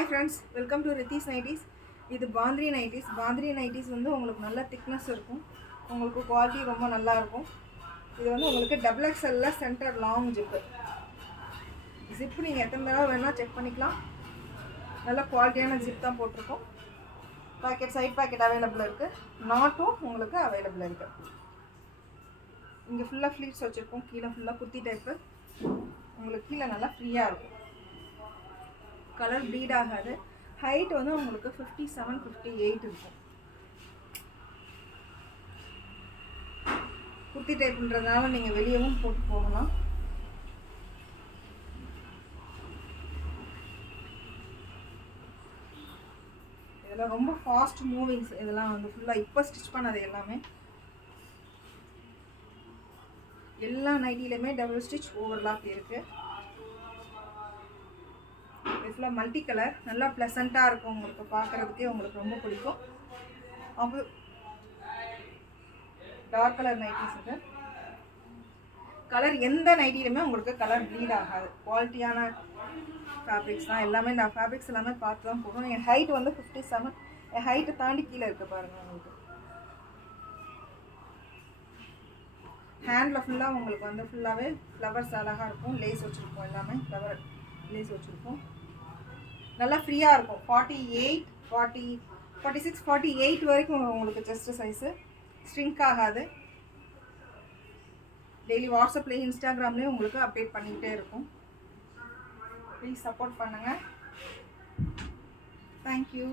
Hi friends, welcome to Rithis Nighties. இது பாந்திரி nighties. பாந்திரி nighties வந்து உங்களுக்கு நல்ல திக்னஸ் இருக்கும், உங்களுக்கு குவாலிட்டி ரொம்ப நல்லா இருக்கும். இது வந்து உங்களுக்கு டபுள் எக்ஸ்எல்ல சென்டர் லாங் ஜிப்பு. ஜிப்பு நீங்கள் எத்தனை தடவை வேணால் செக் பண்ணிக்கலாம். நல்ல குவாலிட்டியான ஜிப் தான் போட்டிருக்கோம். பாக்கெட் சைட் பாக்கெட் அவைலபிள் இருக்குது, நாட்டும் உங்களுக்கு அவைலபிள் இருக்குது. இங்கே ஃபுல்லாக ஃப்ளீட்ஸ் வச்சுருக்கோம், கீழே ஃபுல்லாக குர்த்தி டைப்பு. உங்களுக்கு கீழே நல்லா ஃப்ரீயாக இருக்கும், கலர் ப்ளீட் ஆகாது. ஹைட் வந்து உங்களுக்கு 57-58 இருக்கும். குர்த்தி டைப்புன்றதுனால நீங்கள் வெளியவும் போட்டு போகலாம். இதெல்லாம் ரொம்ப ஃபாஸ்ட் மூவிங்ஸ். இதெல்லாம் வந்து ஃபுல்லாக இப்போ ஸ்டிச் பண்ணது எல்லாமே. எல்லா நைட்டிலையுமே டபுள் ஸ்டிச் ஓவர்லாக் இருக்குது. ஃபுல்லாக மல்டி கலர், நல்லா ப்ளசண்ட்டாக இருக்கும், உங்களுக்கு பார்க்குறதுக்கே உங்களுக்கு ரொம்ப பிடிக்கும். அப்போ டார்க் கலர் நைட்டிஸ் இது. கலர் எந்த நைட்டிலுமே உங்களுக்கு கலர் ப்ளீட் ஆகாது. குவாலிட்டியான ஃபேப்ரிக்ஸ் தான் எல்லாமே. நான் ஃபேப்ரிக்ஸ் எல்லாமே பார்த்து தான் போடுறோம். என் ஹைட் வந்து 57, என் ஹைட்டை தாண்டி கீழே இருக்குது பாருங்கள். உங்களுக்கு ஹேண்டில் ஃபுல்லாக உங்களுக்கு வந்து ஃபுல்லாகவே ஃப்ளவர்ஸ் அழகாக இருக்கும். லேஸ் வச்சுருப்போம், எல்லாமே ஃப்ளவர் லேஸ் வச்சுருப்போம். நல்லா ஃப்ரீயாக இருக்கும். 48, 40, 46, 48 வரைக்கும் உங்களுக்கு செஸ்ட் சைஸு ஸ்ட்ரிங்க் ஆகாது. டெய்லி வாட்ஸ்அப்லேயும் இன்ஸ்டாகிராம்லேயும் உங்களுக்கு அப்டேட் பண்ணிக்கிட்டே இருக்கும். ப்ளீஸ் சப்போர்ட் பண்ணுங்கள். தேங்க்யூ.